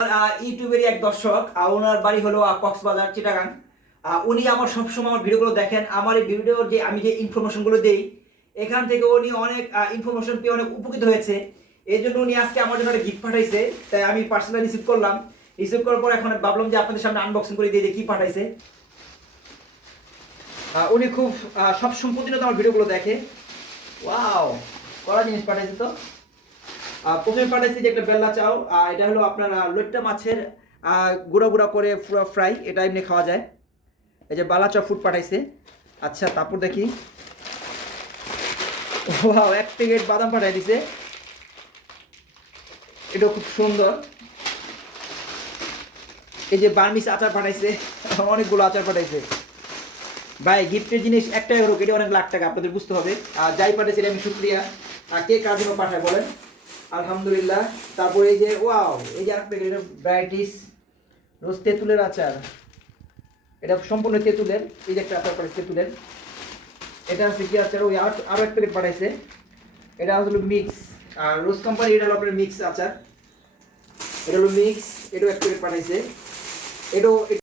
ইউটিউবেরই এক দর্শক, ওনার বাড়ি হলো কক্সবাজার, চিটাগাং। উনি আমার সবসময় আমার ভিডিওগুলো দেখেন। আমার এই ভিডিওর যে আমি যে ইনফরমেশনগুলো দেই, এখান থেকে উনি অনেক ইনফরমেশন পেয়ে অনেক উপকৃত হয়েছে। এই জন্য উনি আজকে আমার জন্য একটা গিফট পাঠাইছে, তাই আমি পার্সোনালি রিসিভ করলাম। রিসিভ করার পর এখন ভাবলাম যে আপনাদের সামনে আনবক্সিং করে দিয়ে যে কি পাঠাইছে। উনি খুব সব সম্পূর্ণ আমার ভিডিওগুলো দেখে। ওয়াও, কড়া জিনিস পাঠাইছে তো। প্রথমে পাঠাইছি যে একটা বেল্লা চাও। এটা হলো আপনার লইট্টা মাছের গুঁড়া গুঁড়া করে পুরো ফ্রাই, এটা এমনি খাওয়া যায়। এই যে বালা চপ ফুড পাঠাইছে। আচ্ছা, তারপর দেখি, ওয়াও, এক প্যাকেট বাদাম পাঠাই দিছে। এটা খুব সুন্দর। এই যে বার্মিস আচার পাঠাইছে, অনেকগুলো আচার পাঠাইছে। ভাই, গিফটের জিনিস একটাই হোক, এটা অনেক লাখ টাকা, আপনাদের বুঝতে হবে। আর যাই পাঠাইছে আমি শুক্রিয়া। আর কে কার জন্য পাঠায় বলেন, আলহামদুলিল্লাহ। তারপরে এই যে ওয়াও, এই যে আরেকটা প্যাকেট ভ্যারাইটিস রোজ তেঁতুলের আচার। এটা সম্পূর্ণ তেঁতুলের। এই যে একটা আচার পাঠাইছে তেঁতুলের। এটা হচ্ছে কি আচার, ওই আরো এক প্যাকেট পাঠাইছে। এটা হলো মিক্স, আর রোজ কোম্পানি, এটা হলো আপনার মিক্স আচার। এটা হলো মিক্স, এটাও এক প্যাকেট পাঠাইছে। এটাও